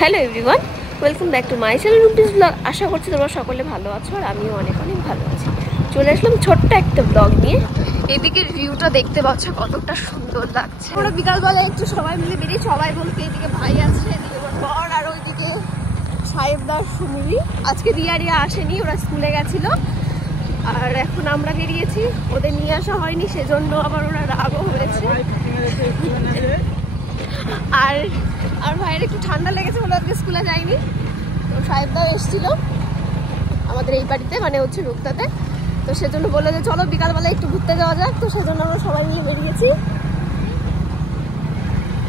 Hello everyone, welcome back to my channel রুটিস vlog. আশা করছি তোমরা সকলে ভালো আছো আর আমিও অনেক অনেক ভালো আছি। চলে আসলাম ছোট্ট একটা ব্লগ নিয়ে। এদিকের ভিউটা দেখতে পাচ্ছ কতটা সুন্দর লাগছে। আমরা বিকালবেলা একটু সবাই মিলে বেরিয়ে, সবাই বলতে এদিকে ভাই আছে, এদিকে বর, আর ওইদিকে সাহেবদার সুমিলি। আজকে রিয়া আসেনি, ওরা স্কুলে গেছিলো। আর এখন আমরা বেরিয়েছি, ওদের নিয়ে আসা হয়নি, সেজন্য আবার ওরা রাগও হয়েছে। আর আর ভাইয়ের একটু ঠান্ডা লেগেছে বলে আজকে স্কুলে যায়নি। তো সাহেবদাও এসেছিল আমাদের এই বাড়িতে, মানে হচ্ছে রূপদাতে। তো সেজন্য বললো যে চলো বিকালবেলা একটু ঘুরতে যাওয়া যাক। তো সেজন্য আমরা সবাই নিয়ে বেরিয়েছি।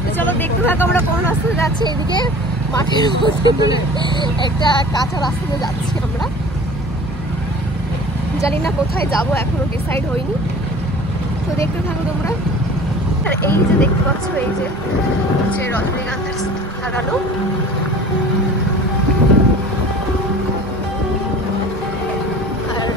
তো চলো দেখতে থাকো আমরা কোন রাস্তাতে যাচ্ছি। এদিকে মাঠের মধ্যে একটা কাঁচা রাস্তাতে যাচ্ছি আমরা, জানি না কোথায় যাবো, এখনো ডিসাইড হয়নি। তো দেখতে থাকো তোমরা। আর এই যে দেখতে পাচ্ছ, এই যে হচ্ছে রজনীগন্ধার লাগানো। আর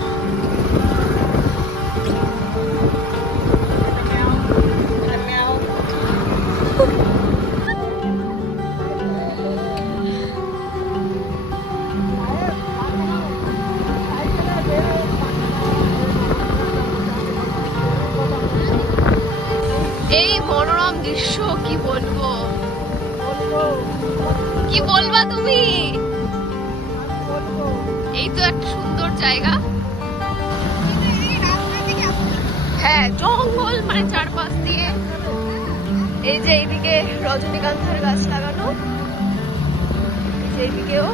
এই মনোরম দৃশ্য কি বলবো, কি বলবা তুমি? এই তো একটা সুন্দর জায়গা। হ্যাঁ, জঙ্গল মানে চারপাশ দিয়ে। এই যে এইদিকে রজনীগন্ধার গাছ লাগানো, এইদিকেও।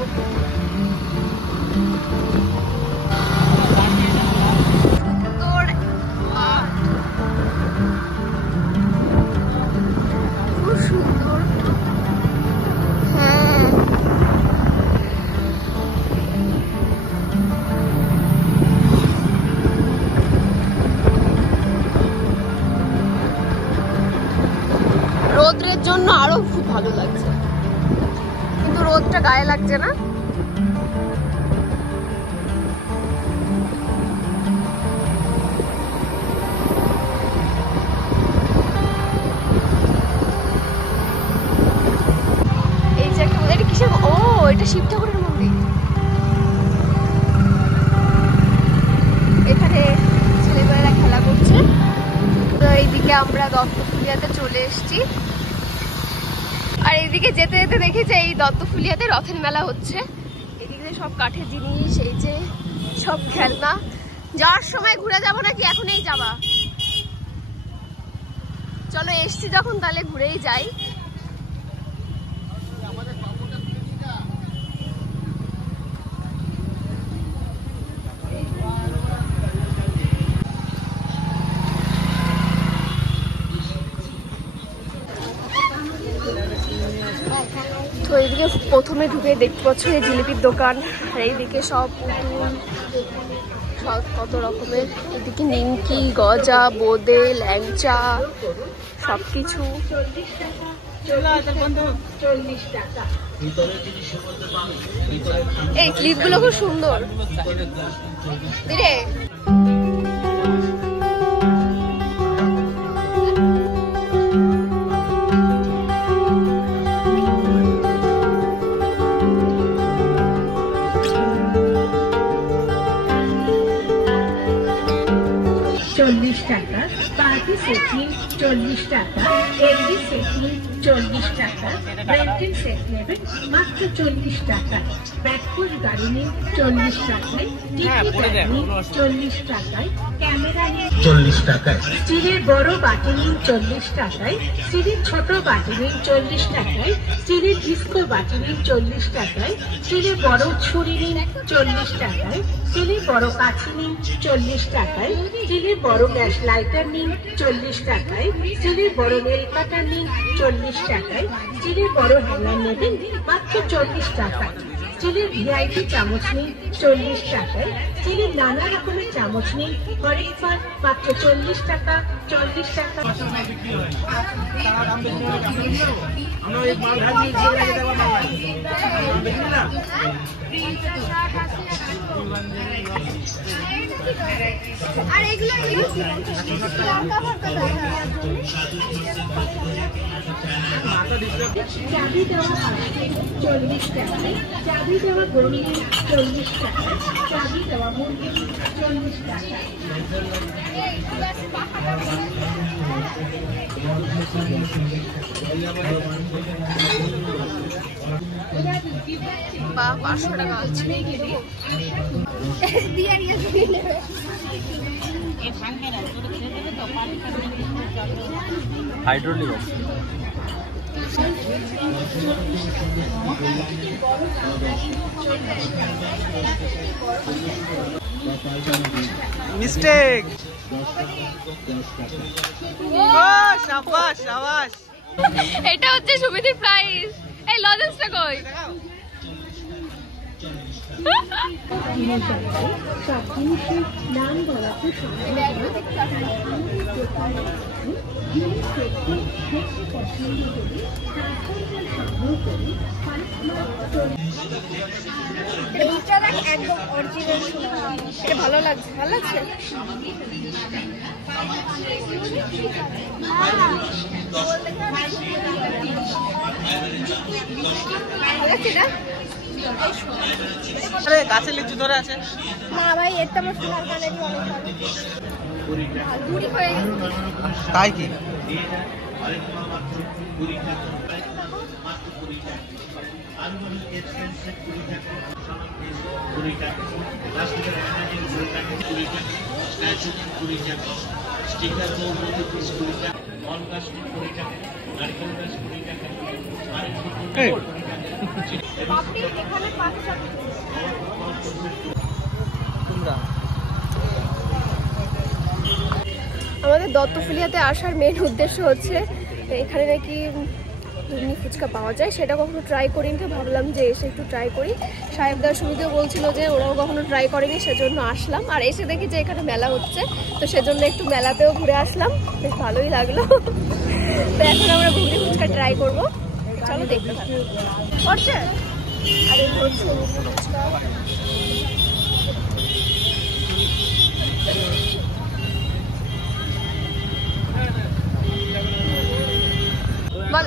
রোদ্রের জন্য আরো খুব ভালো লাগছে, কিন্তু রোদটা গায়ে লাগছে না। এই যে একটা, এটা কিসের? ও, এটা শিব ঠাকুরের মন্দির। এখানে ছেলেমেয়েরা খেলা করছে। তো এইদিকে আমরা দত্তফুলিয়াতে চলে এসেছি। আর এইদিকে যেতে যেতে দেখি যে এই দত্তফুলিয়াতে রথের মেলা হচ্ছে। এদিকে সব কাঠের জিনিস, এই যে সব খেলনা। যাওয়ার সময় ঘুরে যাবো নাকি এখনই যাবা? চলো, এসছি যখন তাহলে ঘুরেই যাই। তো এইদিকে প্রথমে ঢুকে দেখতে পাচ্ছ এই জিলিপির দোকান। আর এইদিকে সব পুতুল, সব কত রকমের। এদিকে নিমকি, গজা, বোঁদে, ল্যাংচা, সবকিছু। এই ক্লিপগুলো খুব সুন্দর। দিরে টাকা, পার্টি সেট নিন 40 টাকা, এলডি সেট নিন 40 টাকা, ব্রেন্টেন সেট নেবেন মাত্র 40 টাকা, ব্যাকফুট গাড়ি নিন 40 টাকায়, টিকি ব্যাগ নিন 40 টাকায়, ক্যামেরা নিন 40 টাকায়, স্টিলের বড় বাটি নিন 40 টাকায়, স্টিলের ছোট বাটি নিন 40 টাকায়, স্টিলের ডিস্কো বাটি নিন 40 টাকায়, স্টিলের বড় ছুরি নিন 40 টাকায়, স্টিলের বড় কাঠি নিন 40 টাকায়, স্টিলের বড় গ্যাস লাইটার নিন 40 টাকায়, স্টিলের বড় নেল কাটার নিন 40 টাকায়, স্টিলের বড় হ্যাঙ্গার নেবেন মাত্র 40 টাকায়, স্টিলের ভিআইপি চামচ নিন 40 টাকায়, স্টিলের নানা রকমের চামচ নিন হরেক বার মাত্র 40 টাকা। 40 টাকা। আর এগুলো চাবি দেওয়া আসবে 40 টাকা, চাবি দেওয়া গরুড়ি 40 টাকা, চাবি দেওয়া মুরগি 40 টাকা। বা 500 টাকা আছে। Hydraulic mistake. শাবাশ শাবাশ। এটা হচ্ছে সুবিধির প্রাইস। এই লজেন্সটা কই? সব জিনিসের নাম বলাতে একদম অরিজিনাল। এটা ভালো লাগছে, ভালো লাগছে। আরে গাছে লিচু ধরে আছে না ভাই, এটা আমার সোনার কানে দিয়ে অনেক ভালো। বুড়ি হয়ে গেছে। তাই কি? আমাদের দত্তফুলিয়াতে আসার মেন উদ্দেশ্য হচ্ছে এখানে নাকি ঘুগনি ফুচকা পাওয়া যায়, সেটা কখনো ট্রাই করিনি, তো ভাবলাম যে এসে একটু ট্রাই করি। সাহেবদার সুবিধেও বলছিল যে ওরাও কখনো ট্রাই করেনি, সেজন্য আসলাম। আর এসে দেখি যে এখানে মেলা হচ্ছে, তো সেজন্য একটু মেলাতেও ঘুরে আসলাম, বেশ ভালোই লাগলো। তো এখন আমরা ঘুগনি ফুচকা ট্রাই করবো, চলো দেখতে থাকো। করছে আরে হচ্ছে ঘুগনি ফুচকা।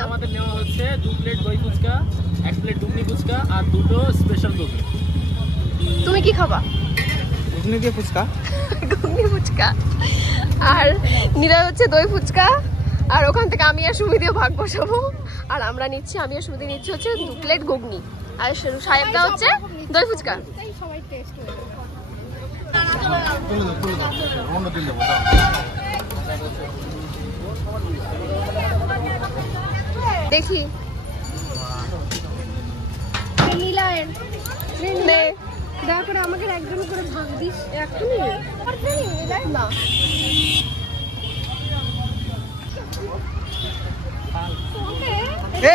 আমাদের নেওয়া হচ্ছে 2 প্লেট দই ফুচকা, 1 প্লেট ঘুগনি ফুচকা আর 2টো স্পেশাল ঘুগনি। তুমি কি খাবা? ঘুগনি দিয়ে ফুচকা। ঘুগনি ফুচকা আর নিরা হচ্ছে দই ফুচকা। আর ওখান থেকে আমি আর সুবিধেও ভাগ বসাবো। আর আমরা নিচ্ছি, আমি আর সুবিধে নিচ্ছি হচ্ছে 2 প্লেট ঘুগনি, আর সাহেবদা হচ্ছে দই ফুচকা। দেখি দয়া করে আমাকে একজন করে ভাগ দিস এখনই না।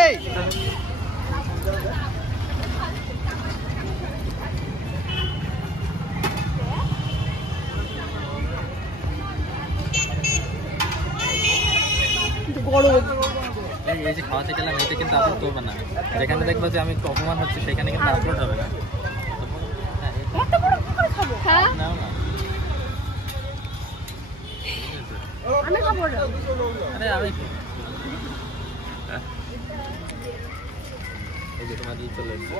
এই এই যে খাওয়াতে গেলাম, এটা কিন্তু আপলোড করবে না। যেখানে দেখবো যে আমি একটু অপমান হচ্ছে সেখানে কিন্তু আপলোড হবে না। হ্যাঁ নাও না। আমি খাবো না। আরে আমি এই যে তোমার দিয়ে চলে এসেছে।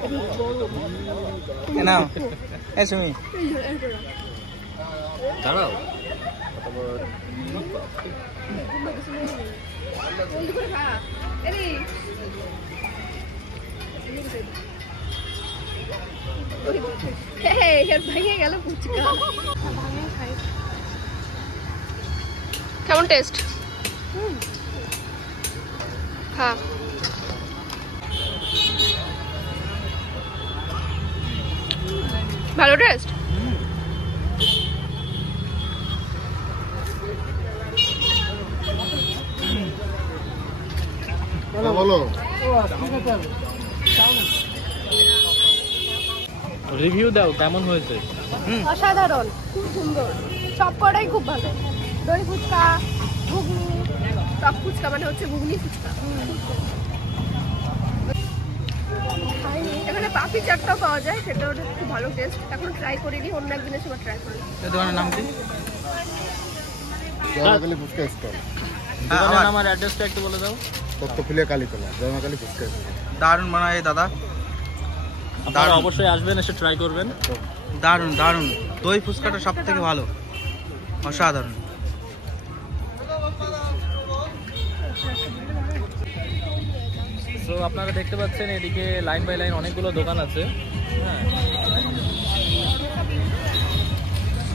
নাও এই সুমি দাঁড়াও। ভেঙে গেল ফুচকা। কেমন টেস্ট? হ্যাঁ ভালো টেস্ট। বলো রিভিউ দাও কেমন হয়েছে? অসাধারণ, খুব সুন্দর, সব কটাই খুব ভালো। দই ফুচকা, ঘুগনি, সব ফুচকা মানে হচ্ছে ঘুগনি ফুচকা। এখানে পাপড়ি চাটটাও পাওয়া যায়, সেটা ওটা খুব ভালো টেস্ট। এখন ট্রাই করিনি, অন্য একদিনের সময় ট্রাই করি। এই দোকানের নাম কি? জয়মাকালী ফুচকা স্টল। দোকানের নাম আর অ্যাড্রেসটা একটু বলে দাও। দত্তফুলিয়া কালীতলা, জয়মাকালী ফুচকা স্টল। দারুণ বানায় দাদা। আপনারা অবশ্যই আসবেন, এসে ট্রাই করবেন। দারুণ দারুণ, দই ফুচকাটা সব থেকে ভালো, অসাধারণ। তো আপনারা দেখতে পাচ্ছেন এদিকে লাইন বাই লাইন অনেকগুলো দোকান আছে। হ্যাঁ,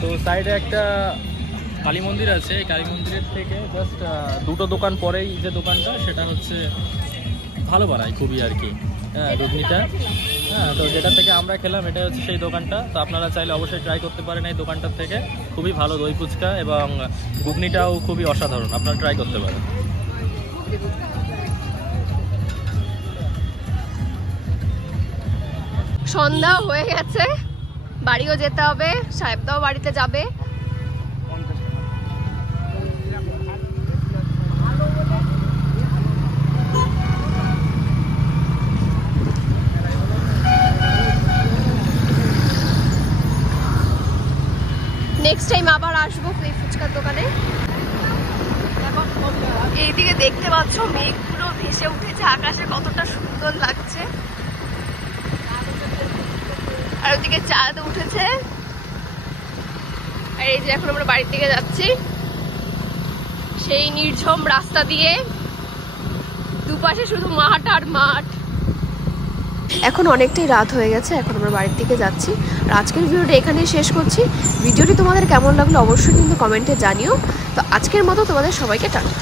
তো সাইডে একটা কালী মন্দির আছে, এই কালী মন্দিরের থেকে জাস্ট দুটো দোকান পরেই যে দোকানটা, সেটা হচ্ছে ভালো বানায় খুবই আর কি। হ্যাঁ, ঘুগনিটা। হ্যাঁ, তো যেটা থেকে আমরা খেলাম এটা হচ্ছে সেই দোকানটা। তো আপনারা চাইলে অবশ্যই ট্রাই করতে পারেন এই দোকানটার থেকে, খুবই ভালো দই ফুচকা এবং ঘুগনিটাও খুবই অসাধারণ, আপনারা ট্রাই করতে পারেন। সন্ধ্যা হয়ে গেছে, বাড়িও যেতে হবে, সাহেবদাও বাড়িতে যাবে। নেক্সট টাইম আবার আসবো এই ফুচকার দোকানে। এইদিকে দেখতে পাচ্ছ মেঘগুলো ভেসে উঠেছে আকাশে, কতটা সুন্দর লাগছে। আর ওদিকে চাঁদ উঠেছে। আর এই যে এখন আমরা বাড়ির দিকে যাচ্ছি, সেই নির্ঝম রাস্তা দিয়ে, দুপাশে শুধু মাঠ আর মাঠ। এখন অনেকটাই রাত হয়ে গেছে, এখন আমরা বাড়ির দিকে যাচ্ছি। আর আজকের ভিডিওটা এখানেই শেষ করছি। ভিডিওটি তোমাদের কেমন লাগলো অবশ্যই কিন্তু কমেন্টে জানিও। তো আজকের মতো তোমাদের সবাইকে টাটা।